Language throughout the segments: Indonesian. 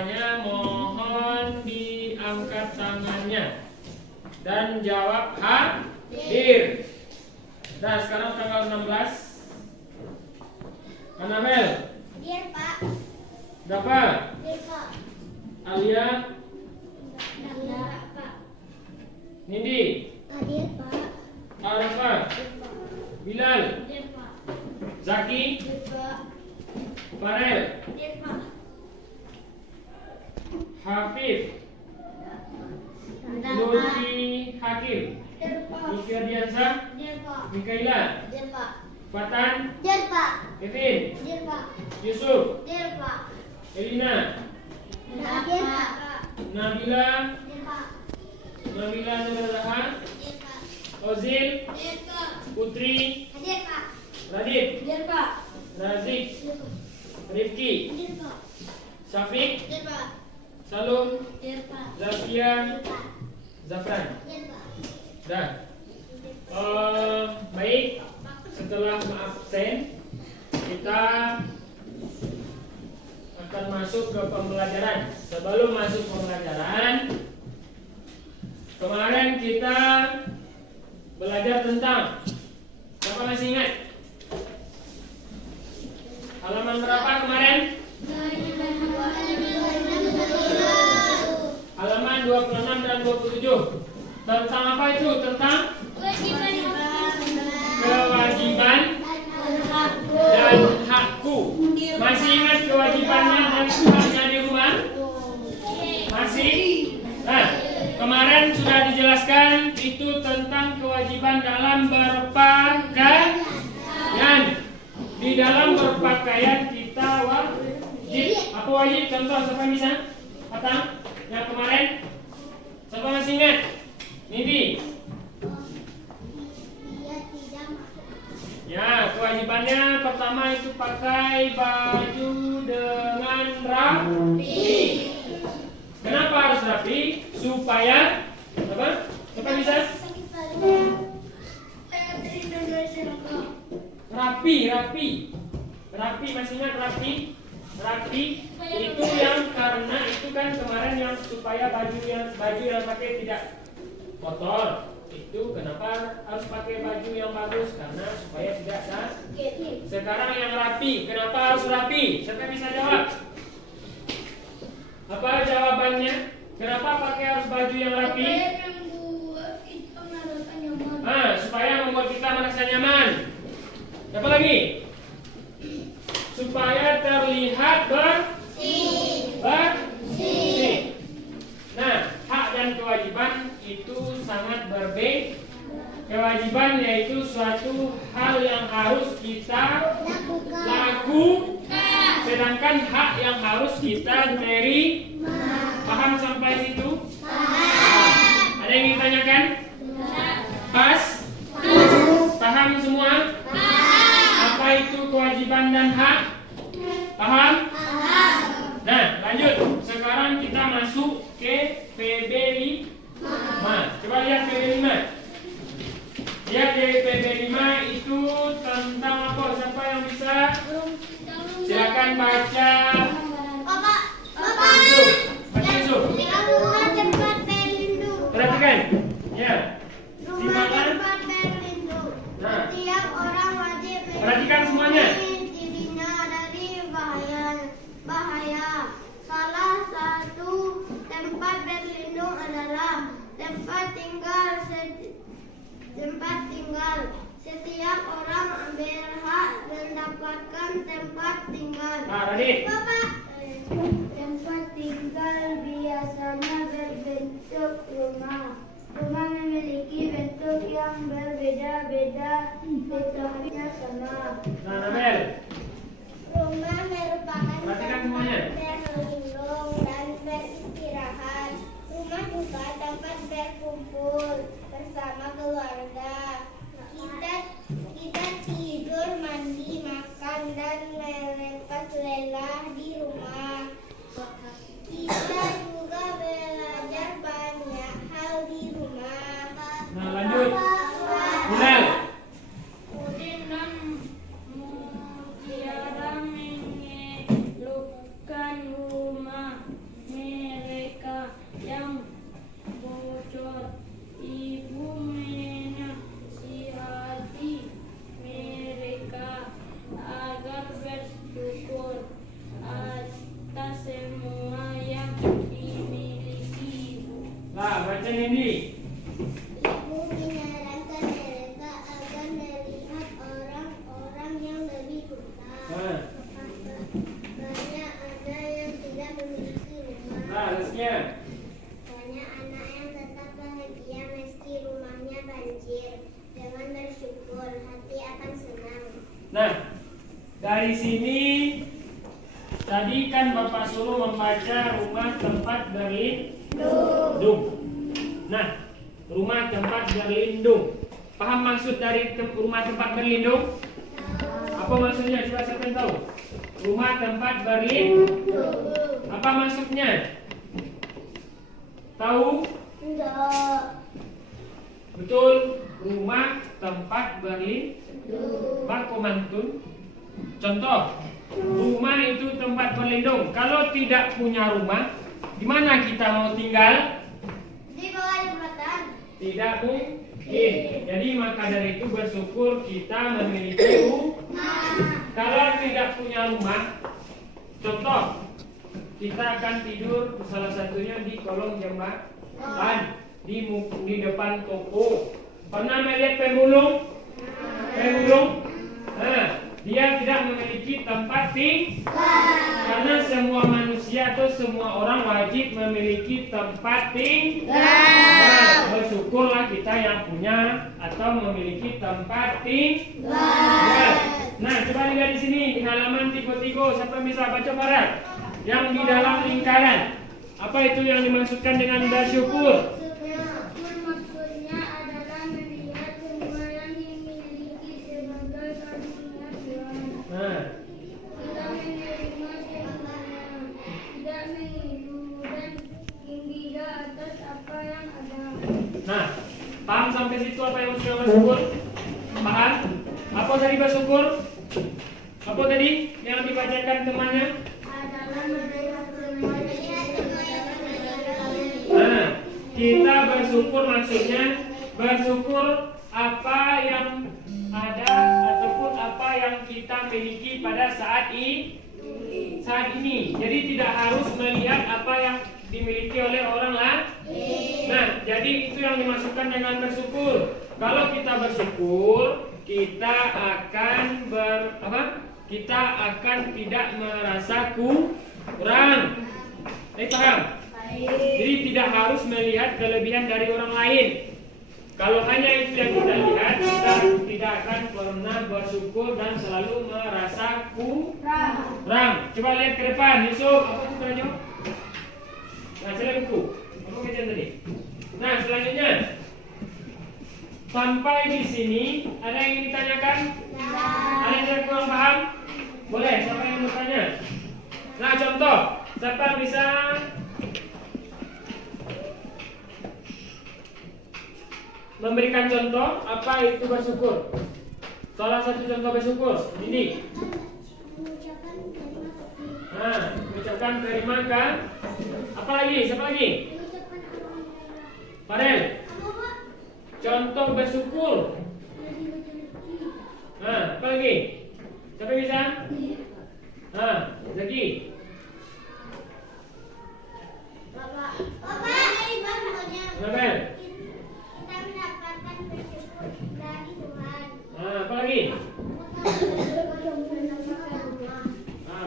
semuanya mohon diangkat tangannya dan jawab hadir. Nah, sekarang tanggal 16. Anabel. Hadir, Pak. Dafa. Hadir, Pak. Alia. Hadir, Pak. Nindi. Hadir, Pak. Arafa. Hadir, Pak. Bilal. Hadir, Pak. Zaki. Hadir, Pak. Farel. Hadir, Pak. Hafif. Hadir, Lutfi Hakim. Pak. Ika Diansah. Hadir, Pak. Mikaila. Hadir, Pak. Fatan. Hadir, Pak. Kevin. Hadir, Pak. Yusuf. Hadir, Pak. Elina. Hadir, Pak. Nabila. Hadir, Pak. Nabila Nurulaha. Hadir, Pak. Ozil. Hadir, Pak. Putri. Hadir, Pak. Radit. Hadir, Pak. Razik. Hadir, Pak. Rifki. Hadir, Pak. Syafiq. Hadir, Pak. Salum. Hadir, Pak. Zafia. Hadir, Pak. Zafran. Hadir, Pak. Dah. Baik. Setelah absen, kita akan masuk ke pembelajaran. Sebelum masuk pembelajaran, kemarin kita belajar tentang, siapa masih ingat? Halaman berapa kemarin? Halaman 26 dan 27. Tentang apa itu? Tentang kewajiban dan hakku. Masih ingat kewajibannya dan haknya di rumah? Masih? Nah, kemarin sudah dijelaskan itu tentang kewajiban dalam berpakaian. Di dalam berpakaian kita wajib. Apa wajib? Contoh, siapa yang bisa? Patang? Yang kemarin? Siapa masih ingat? Nindi? Ya, kewajibannya pertama itu pakai baju dengan rapi. Kenapa harus rapi? Supaya apa? Siapa bisa? Rapi, masih ingat rapi? Rapi itu yang karena itu kan kemarin yang supaya baju yang pakai tidak kotor. Itu kenapa harus pakai baju yang bagus, karena supaya tidak sakit. Sekarang yang rapi, kenapa harus rapi? Siapa bisa jawab? Apa jawabannya? Kenapa pakai harus baju yang rapi? Supaya membuat kita merasa nyaman. Apa lagi? Supaya terlihat bersih. Nah, hak dan kewajiban itu sangat berbeda. Kewajiban yaitu suatu hal yang harus kita lakukan, sedangkan hak yang harus kita terima. Paham sampai situ? Ada yang ingin tanyakan? Pas? Paham semua? Apa itu kewajiban dan hak? Paham? Nah, lanjut. Sekarang kita masuk ke PB5. Coba lihat PB5. Lihat di PB5 itu tentang apa? Siapa yang bisa? Silakan baca. Bapak. Baca Yusuf. Rumah tempat berlindung. Perhatikan. Ya. Rumah Silakan. tempat berlindung. Nah. Setiap orang wajib Perhatikan semuanya. melindungi dirinya dari bahaya. Salah satu tempat berlindung adalah tempat tinggal. Setiap orang berhak mendapatkan tempat tinggal. Radit. Bapak. Tempat tinggal biasanya berbentuk rumah. Rumah memiliki bentuk yang berbeda-beda, tetapi sama. Nah, Nabel. Rumah merupakan Perhatikan tempat semuanya. berlindung dan beristirahat. Rumah juga tempat berkumpul bersama keluarga. Kita tidur, mandi, makan, dan melepas lelah di rumah. Kita juga belajar banyak hal di rumah. Nah, lanjut. Bilal. Udin dan Mutiara mengelukkan rumah. Nindi. Ibu menyarankan mereka agar melihat orang-orang yang lebih buta. Banyak ada yang tidak memiliki rumah. Harusnya. Banyak anak yang tetap bahagia meski rumahnya banjir. Dengan bersyukur, hati akan senang. Nah, dari sini tadi kan Bapak suruh membaca rumah tempat berlindung. Nah, rumah tempat berlindung. Paham maksud dari rumah tempat berlindung? Apa maksudnya? Coba siapa yang tahu? Rumah tempat berlindung. Apa maksudnya? Tahu? Enggak. Betul. Rumah tempat berlindung. Bako mantun. Contoh, rumah itu tempat berlindung. Kalau tidak punya rumah, di mana kita mau tinggal? Di bawah jembatan. Tidak mungkin. Jadi maka dari itu bersyukur kita memiliki rumah. Kalau tidak punya rumah, contoh, kita akan tidur salah satunya di kolong jembatan, di depan toko. Pernah melihat pemulung? Nah, dia tidak memiliki tempat tinggal. Karena semua manusia atau semua orang wajib memiliki tempat tinggal. Nah, bersyukurlah kita yang punya atau memiliki tempat tinggal. Nah, coba lihat di sini di halaman 33. Siapa bisa baca Farah? Yang di dalam lingkaran. Apa itu yang dimaksudkan dengan bersyukur? Maksudnya adalah melihat semua yang dimiliki sebagai karunia Tuhan. Nah, Kita menerima semuanya, tidak mengeluh dan gembira atas apa yang ada. nah, paham sampai situ apa yang sudah bersyukur? Paham? Apa tadi bersyukur? Apa tadi yang dibacakan temannya? Adalah melihat semua Nah, kita bersyukur maksudnya bersyukur apa yang ada ataupun apa yang kita miliki pada saat ini. Jadi tidak harus melihat apa yang dimiliki oleh orang lain. Nah, jadi itu yang dimasukkan dengan bersyukur. Kalau kita bersyukur, kita akan kita akan tidak merasa kurang. Paham? Jadi tidak harus melihat kelebihan dari orang lain. Kalau hanya itu yang kita lihat, kita tidak akan pernah bersyukur dan selalu merasa kurang. Coba lihat ke depan, Yusuf. Apa itu tanya? Nah, cari buku. Apa baca tadi? Nah, selanjutnya. Sampai di sini, ada yang ingin ditanyakan? Ada yang kurang paham? Boleh, siapa yang bertanya? Nah, contoh. Siapa yang bisa memberikan contoh apa itu bersyukur? Salah satu contoh bersyukur ini. Nah, mengucapkan terima kasih. Apa lagi? Siapa lagi? Farel. Contoh bersyukur. Nah, apa lagi? Siapa bisa? Nah, lagi. Bapak, Mabel. kita mendapatkan bersyukur dari Tuhan. Nah, apa lagi?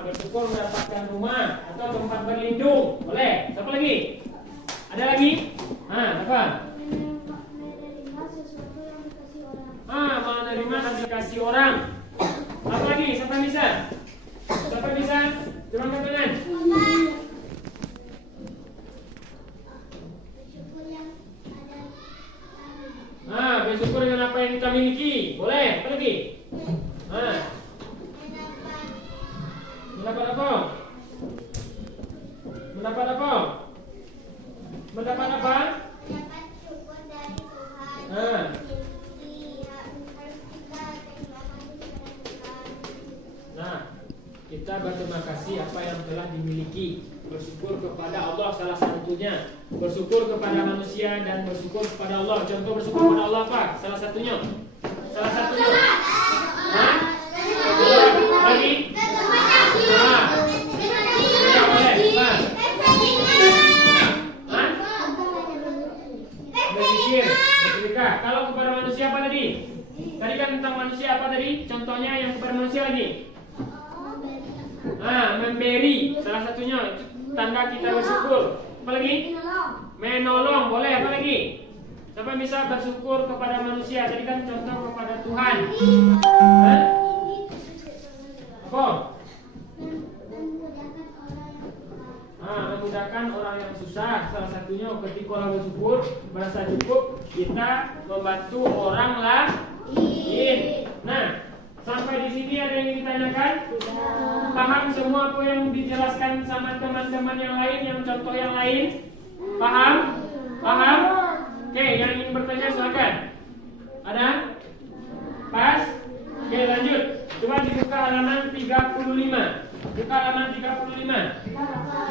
Bersyukur mendapatkan rumah atau tempat berlindung. Boleh. Siapa lagi? Ada lagi? Apa? Menerima sesuatu yang dikasih orang. Menerima dan dikasih orang. Apa lagi? Siapa bisa? Siapa bisa? Coba angkat tangan. Bersyukur yang ada. Bersyukur dengan apa yang kita miliki. Boleh. Apa lagi? Mendapat apa? Mendapat apa? Mendapat apa? Mendapat syukur dari Tuhan. Harus kita terima kasih kepada Tuhan. Nah, kita berterima kasih apa yang telah dimiliki. Bersyukur kepada Allah salah satunya. Bersyukur kepada manusia dan bersyukur kepada Allah. Contoh bersyukur kepada Allah apa? Salah satunya. Lagi? apa tadi? Contohnya yang kepada manusia lagi. Memberi. Salah satunya itu tanda kita bersyukur. Apa lagi? Menolong. Boleh. Apa lagi? Siapa bisa bersyukur kepada manusia? Tadi kan contoh kepada Tuhan. Apa? Memudahkan orang yang susah. Salah satunya ketika orang bersyukur, merasa cukup, kita membantu orang lain. Nah, sampai di sini ada yang ditanyakan? Paham semua apa yang dijelaskan sama teman-teman yang lain, yang contoh yang lain? Paham? Paham? Oke, yang ingin bertanya silakan. Ada? Pas? Oke, lanjut. Coba dibuka halaman 35. Buka halaman 35.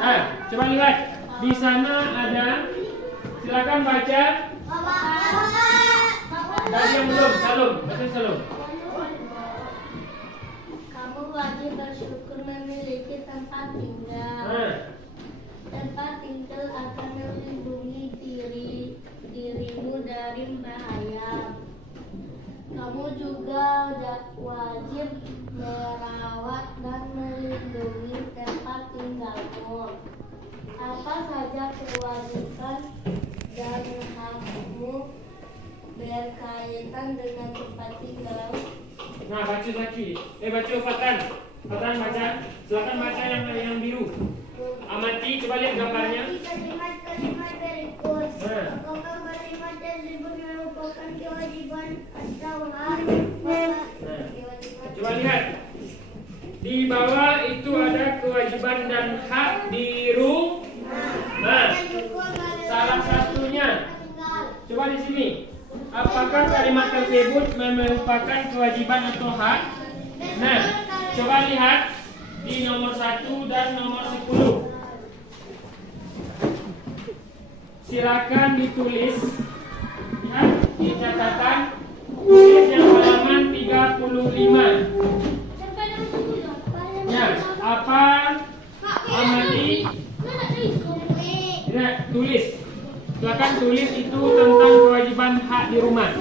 Nah, coba lihat. Di sana ada. Silakan baca. Tadi yang belum, Salum. Baca Salum. Kamu wajib bersyukur memiliki tempat tinggal. Tempat tinggal akan melindungi dirimu dari bahaya. Kamu juga wajib merawat dan melindungi tempat tinggalmu. Apa saja kewajiban dan hakmu berkaitan dengan tempat tinggal? Nah, baca lagi. Baca Fatan. Fatan baca. Silakan baca yang biru. Amati, coba lihat gambarnya. Kalimat-kalimat berikut. Apakah kalimat tersebut merupakan kewajiban atau hak? Coba lihat. Di bawah itu ada kewajiban dan hak di rumah. Salah satunya. Coba di sini. Apakah kalimat tersebut merupakan kewajiban atau hak? Nah, coba lihat di nomor 1 dan nomor 10. Silakan ditulis. Lihat di catatan. Tulis yang halaman 35. Ya, apa? Amati. Tidak, tulis. Silakan tulis itu tentang kewajiban hak di rumah.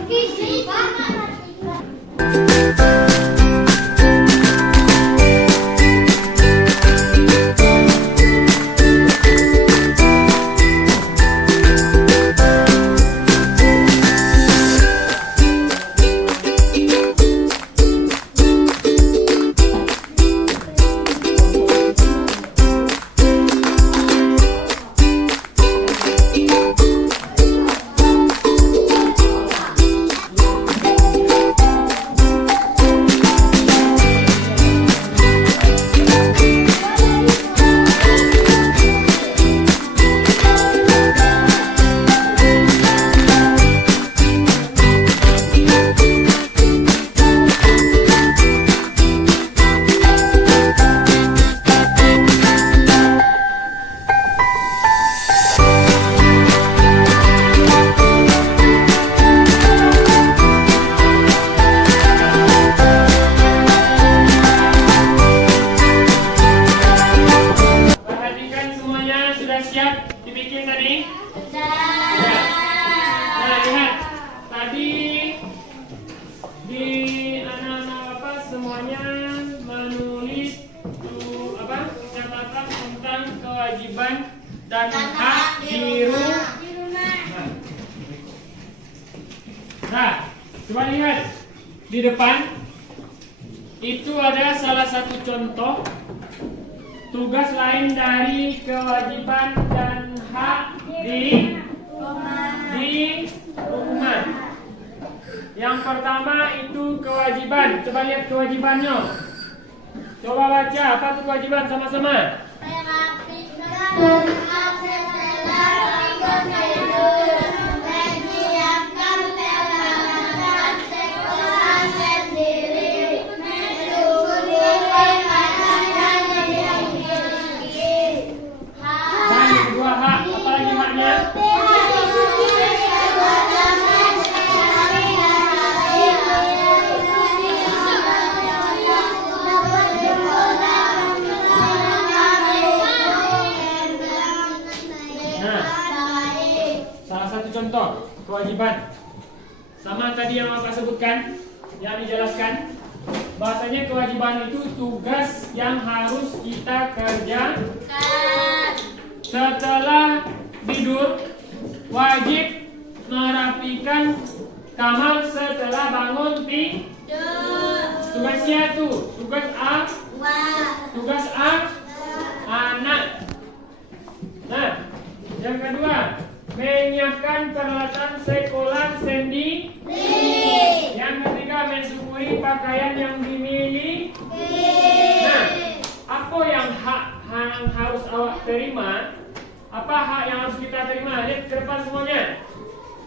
dan hak di rumah. Nah, coba lihat di depan itu ada salah satu contoh tugas lain dari kewajiban dan hak di rumah. Yang pertama itu kewajiban. Coba lihat kewajibannya. Coba baca apa tuh kewajiban sama-sama. Contoh kewajiban sama tadi yang Bapak sebutkan, yang dijelaskan. Bahasanya kewajiban itu tugas yang harus kita kerjakan. Setelah tidur, wajib merapikan kamar setelah bangun tidur. Tugasnya tuh, tugas anak. Nah, yang kedua, menyiapkan peralatan sekolah sendiri. Yang ketiga, mensyukuri pakaian yang dimiliki. Nah, apa yang harus awak terima? Apa hak yang harus kita terima? Lihat ke depan semuanya.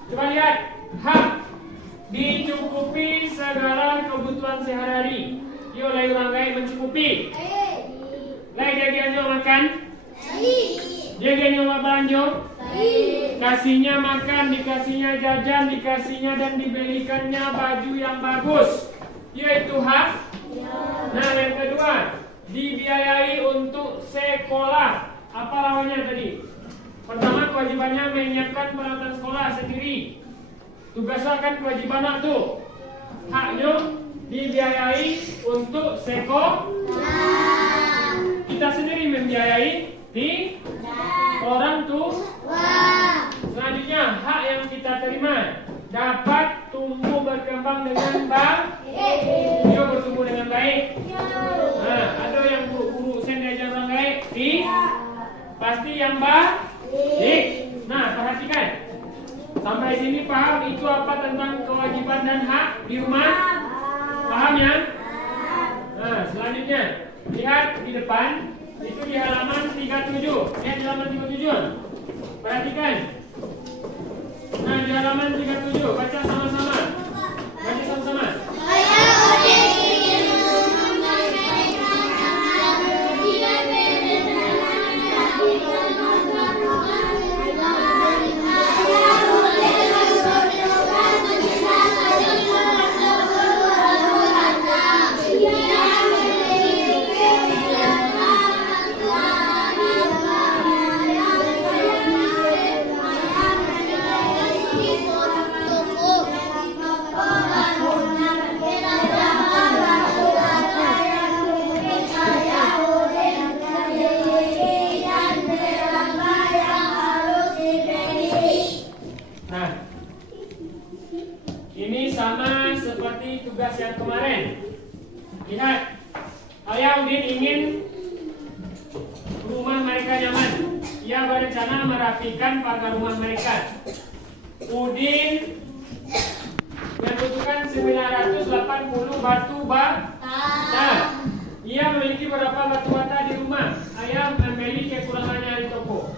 Coba lihat, hak dicukupi segala kebutuhan sehari-hari. Yo, lai orang lain mencukupi. Lai dia makan. Dia belanja. Kasihnya makan, dikasihnya jajan, dikasihnya dan dibelikannya baju yang bagus. Yaitu hak. Nah, yang kedua, dibiayai untuk sekolah. Apa lawannya tadi? Pertama, kewajibannya menyiapkan peralatan sekolah sendiri. Tugasnya kan kewajiban tuh. Haknya dibiayai untuk sekolah. Kita sendiri membiayai di orang tua. Selanjutnya, hak yang kita terima dapat tumbuh berkembang dengan baik. Dia bertumbuh dengan baik. Nah, ada yang guru sen diajar orang baik, pasti yang baik. Nah, perhatikan. Sampai sini paham itu apa tentang kewajiban dan hak di rumah? Paham ya? Nah, selanjutnya lihat di depan. Itu di halaman 37. Lihat di halaman 37. Perhatikan. Nah, di halaman 37. Baca sama-sama. Baca sama-sama. Ini sama seperti tugas yang kemarin. Lihat, ayah Udin ingin rumah mereka nyaman. Ia berencana merapikan pagar rumah mereka. Udin membutuhkan 980 batu bata. Ia memiliki berapa batu bata di rumah? Ayah membeli kekurangannya di toko.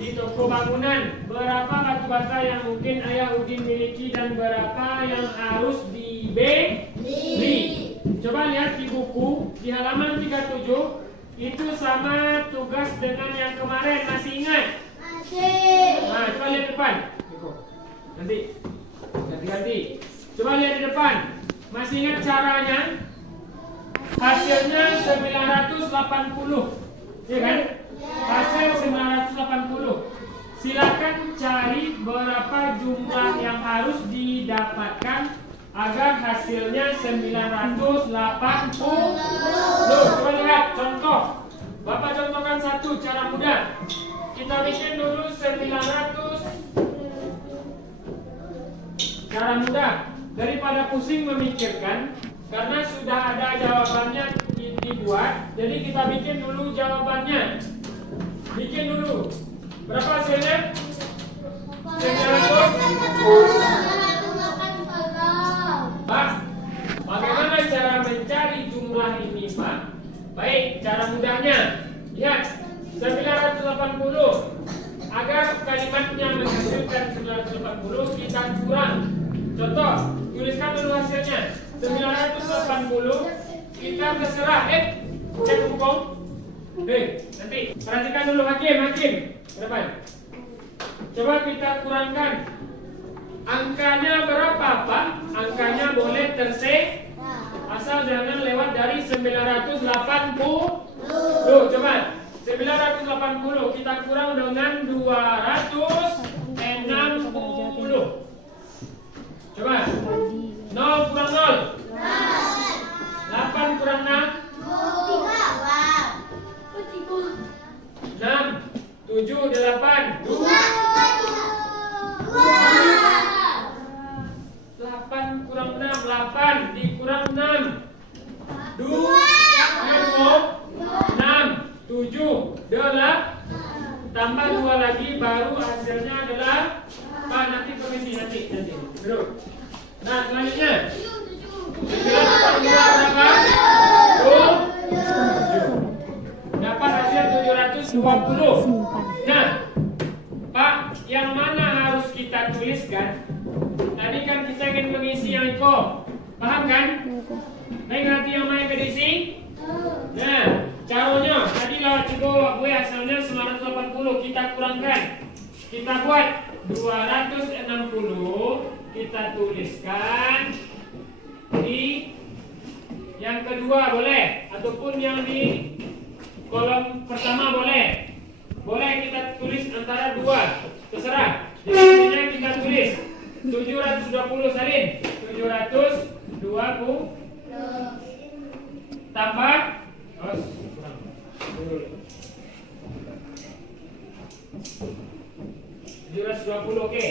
Di toko bangunan, berapa batu bata yang mungkin ayah Udin miliki dan berapa yang harus dibeli? Coba lihat di buku di halaman 37. Itu sama tugas dengan yang kemarin. Masih ingat? Masih. Nah, coba lihat depan. Nanti ganti-ganti. Coba lihat di depan. Masih ingat caranya? Hasilnya 980. Ya kan? Hasil 980. Silakan cari berapa jumlah yang harus didapatkan agar hasilnya 980. Coba lihat contoh. Bapak contohkan satu cara mudah. Kita bikin dulu 900. Cara mudah. Daripada pusing memikirkan, karena sudah ada jawabannya dibuat, jadi kita bikin dulu jawabannya. Bikin dulu. Berapa hasilnya? 900. Pak, bagaimana cara mencari jumlah ini, Pak? Baik, cara mudahnya. Lihat, 980. Agar kalimatnya menghasilkan 980, kita kurang. Contoh, tuliskan dulu hasilnya. 980. Kita terserah. Cek hukum. Nanti perhatikan dulu hakim. Depan. Coba kita kurangkan. Angkanya berapa, Pak? Angkanya boleh asal jangan lewat dari 980. Coba 980 kita kurang dengan 260. Coba 0 kurang 0 8 8. 8 kurang 6. 8 dikurang 6. 2 6. 7 tambah 2 lagi baru hasilnya adalah apa? Nanti permisi nanti. Dulu. Nah, selanjutnya 9 tambah 2 berapa? 7. Dapat hasil 720. Nah, Pak, yang mana harus kita tuliskan? Tadi kan kita ingin mengisi yang iko. Paham kan? Baik, nanti yang mana yang diisi? Nah, caranya tadi lewat cukup gue hasilnya 980, kita kurangkan. Kita buat 260, kita tuliskan di yang kedua boleh, ataupun yang di kolom pertama boleh. Boleh kita tulis antara 2, terserah. Jadi intinya kita tulis 720 salin. 720 tambah 720, oke.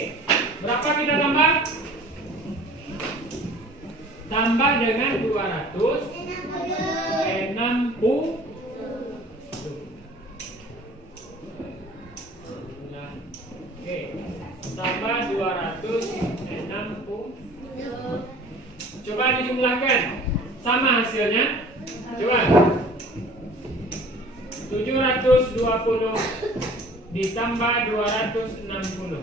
Berapa kita tambah? Tambah dengan 260. Oke, tambah 260. Coba dijumlahkan. Sama hasilnya. Coba. 720 ditambah 260.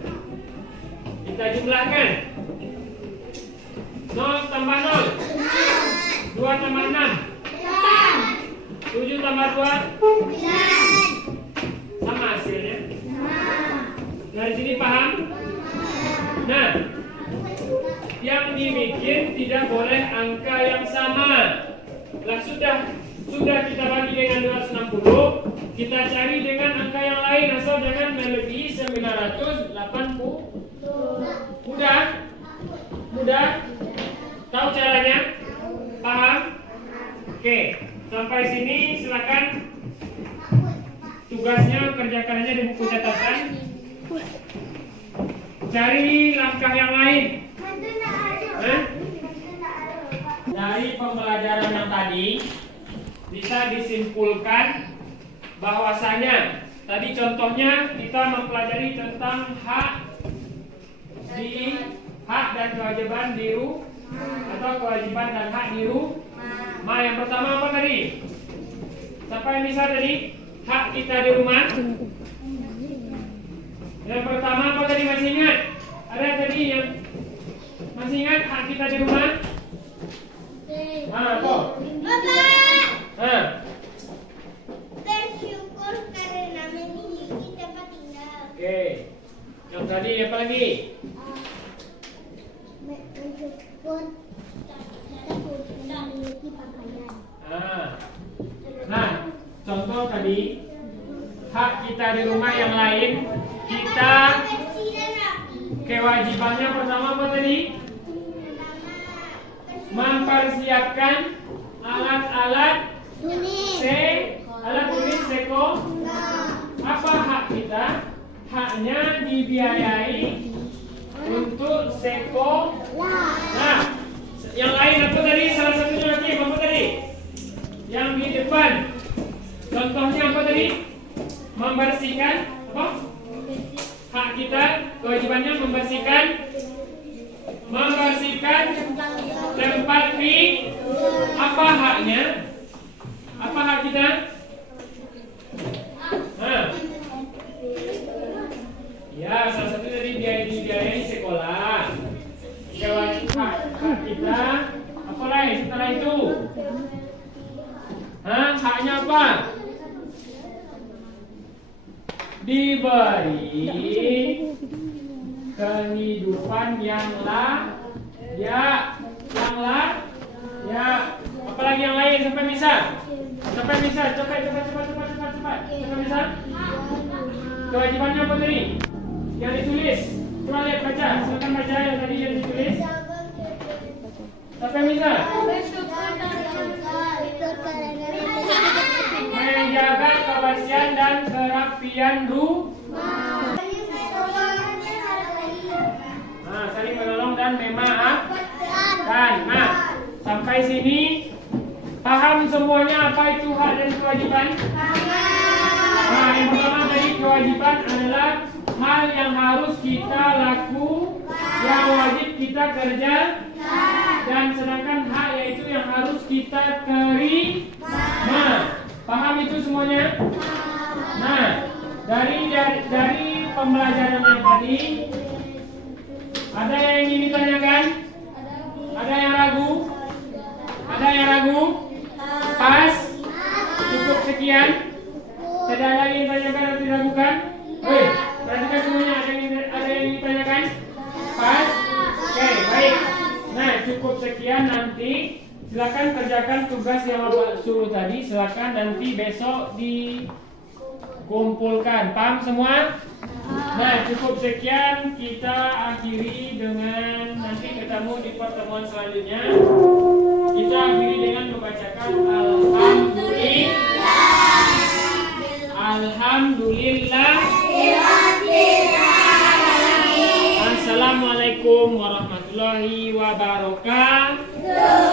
Kita jumlahkan. 0 tambah 0. 2 tambah 6. 7 tambah 2. Sama hasilnya. Dari sini paham? Nah, yang dibikin tidak boleh angka yang sama. Lah sudah kita bagi dengan 260, kita cari dengan angka yang lain asal jangan melebihi 980. Mudah? Tahu caranya? Paham? Oke, sampai sini silakan. Tugasnya kerjakannya di buku catatan. Cari langkah yang lain. Dari pembelajaran yang tadi bisa disimpulkan bahwasanya tadi contohnya kita mempelajari tentang hak dan kewajiban di atau kewajiban dan hak di rumah. Yang pertama apa tadi? Siapa yang bisa tadi? Hak kita di rumah. Yang pertama apa tadi, masih ingat? Ada tadi yang masih ingat hak kita di rumah? Bersyukur karena memiliki tempat tinggal. Oke. Yang tadi apa lagi? Bersyukur memiliki pakaian. Nah, contoh tadi hak kita di rumah yang lain, kita kewajibannya pertama apa tadi? Mempersiapkan alat-alat alat tulis sekolah. Apa hak kita? Haknya dibiayai untuk sekolah. Nah, yang lain apa tadi? Salah satunya lagi apa tadi? Yang di depan. Contohnya apa tadi? Membersihkan apa? Hak kita, kewajibannya membersihkan tempat di apa haknya? Apa hak kita? Ya, salah satu dari biayai sekolah. Kewajiban hak kita. Apa lagi setelah itu? Haknya apa? Diberi kehidupan yang layak. Apalagi yang lain sampai bisa. Cepat. Sampai bisa. Kewajibannya apa tadi? Yang ditulis. Coba lihat, baca. Silakan baca yang tadi yang ditulis. Sampai bisa. Menjaga kebersihan dan kerapian rumah. sini? Paham semuanya apa itu hak dan kewajiban? Nah, yang pertama tadi kewajiban adalah hal yang harus kita laku, yang wajib kita kerja, dan sedangkan hak yaitu yang harus kita terima. Paham itu semuanya? Nah, dari pembelajaran yang tadi, ada yang ingin ditanyakan? Ada yang ragu? Ada yang ragu? Pas? Cukup sekian? Tidak lagi yang ditanyakan atau diragukan? Woi, perhatikan semuanya. Ada yang ditanyakan? Pas? Oke, baik. Nah, cukup sekian. Nanti silakan kerjakan tugas yang Bapak suruh tadi. Silakan nanti besok dikumpulkan. Paham semua? Nah, cukup sekian. Kita akhiri dengan nanti ketemu di pertemuan selanjutnya. Kita akhiri dengan membacakan Alhamdulillah. Assalamualaikum warahmatullahi wabarakatuh.